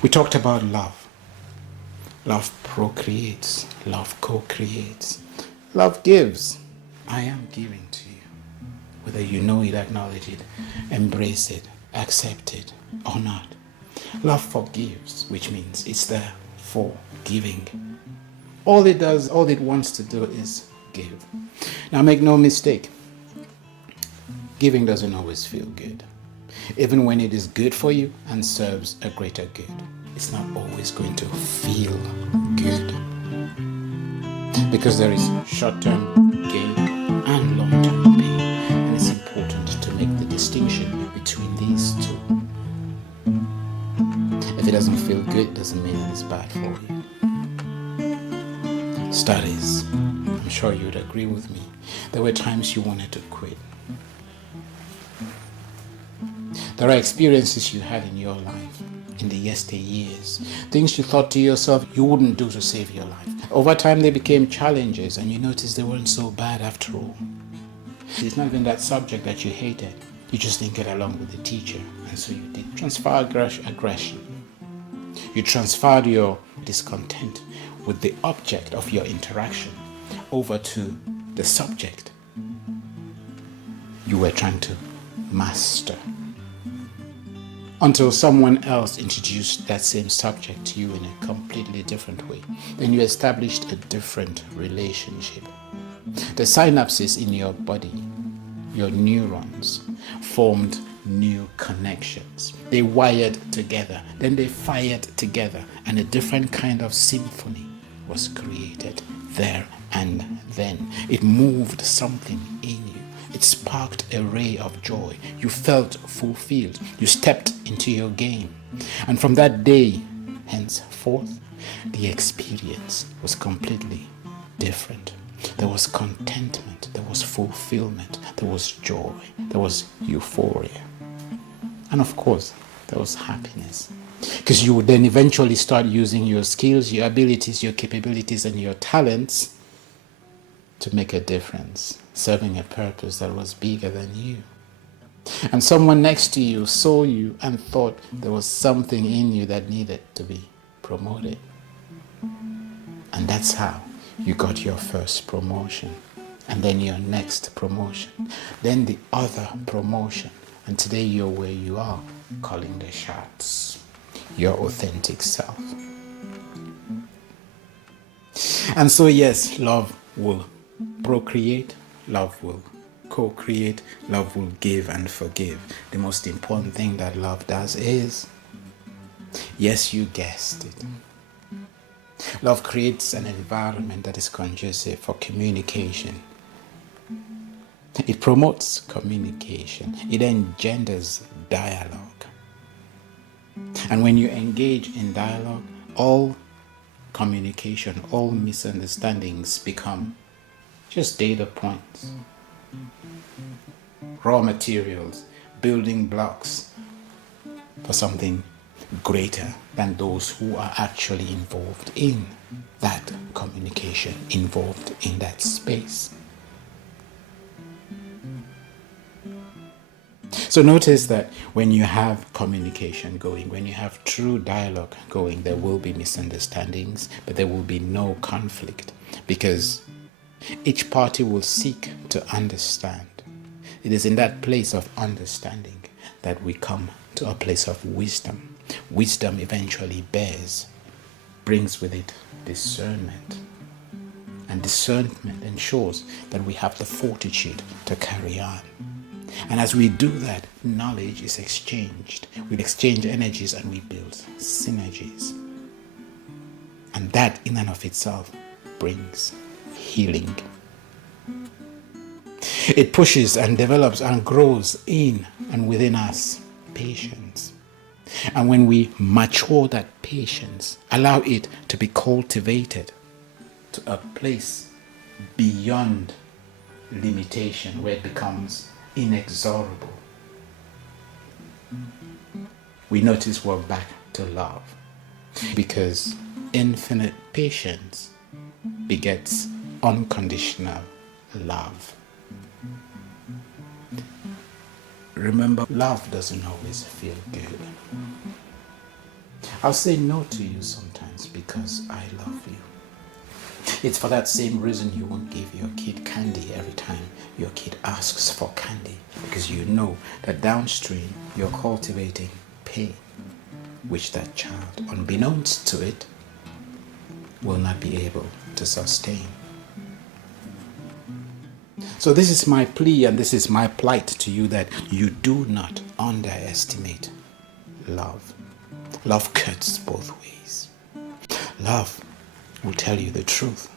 We talked about love. Love procreates. Love co-creates. Love gives. I am giving to you. Whether you know it, acknowledge it, embrace it, accept it, or not. Love forgives, which means it's there for giving. All it does, all it wants to do is give. Now make no mistake, giving doesn't always feel good. Even when it is good for you and serves a greater good, it's not always going to feel good. Because there is short-term gain and long-term pain. And it's important to make the distinction between these two. If it doesn't feel good, doesn't mean it's bad for you. Studies, I'm sure you'd agree with me, there were times you wanted to quit. There are experiences you had in your life, in the yesteryears, things you thought to yourself you wouldn't do to save your life. Over time they became challenges and you noticed they weren't so bad after all. It's not even that subject that you hated, you just didn't get along with the teacher, and so you did transfer aggression. You transferred your discontent with the object of your interaction over to the subject you were trying to master. Until someone else introduced that same subject to you in a completely different way. Then you established a different relationship. The synapses in your body, your neurons, formed new connections. They wired together, then they fired together, and a different kind of symphony was created there and then. It moved something in you. It sparked a ray of joy. You felt fulfilled. You stepped into your game. And from that day, henceforth, the experience was completely different. There was contentment. There was fulfillment. There was joy. There was euphoria. And of course, there was happiness. Because you would then eventually start using your skills, your abilities, your capabilities, and your talents to make a difference, serving a purpose that was bigger than you. And someone next to you saw you and thought there was something in you that needed to be promoted. And that's how you got your first promotion, and then your next promotion, then the other promotion. And today you're where you are, calling the shots, your authentic self. And so yes, love will procreate, love will co-create, love will give and forgive. The most important thing that love does is, yes, you guessed it, love creates an environment that is conducive for communication. It promotes communication. It engenders dialogue. And when you engage in dialogue, all communication, all misunderstandings become just data points, raw materials, building blocks for something greater than those who are actually involved in that communication, involved in that space. So notice that when you have communication going, when you have true dialogue going, there will be misunderstandings, but there will be no conflict, because each party will seek to understand. It is in that place of understanding that we come to a place of wisdom. Wisdom eventually brings with it discernment. And discernment ensures that we have the fortitude to carry on. And as we do that, knowledge is exchanged. We exchange energies and we build synergies. And that in and of itself brings healing. It pushes and develops and grows in and within us patience. And when we mature that patience, allow it to be cultivated to a place beyond limitation where it becomes inexorable, we notice we're back to love, because infinite patience begets unconditional love. Remember, love doesn't always feel good. I'll say no to you sometimes because I love you. It's for that same reason you won't give your kid candy every time your kid asks for candy, because you know that downstream you're cultivating pain, which that child, unbeknownst to it, will not be able to sustain. So this is my plea and this is my plight to you, that you do not underestimate love. Love cuts both ways. Love will tell you the truth.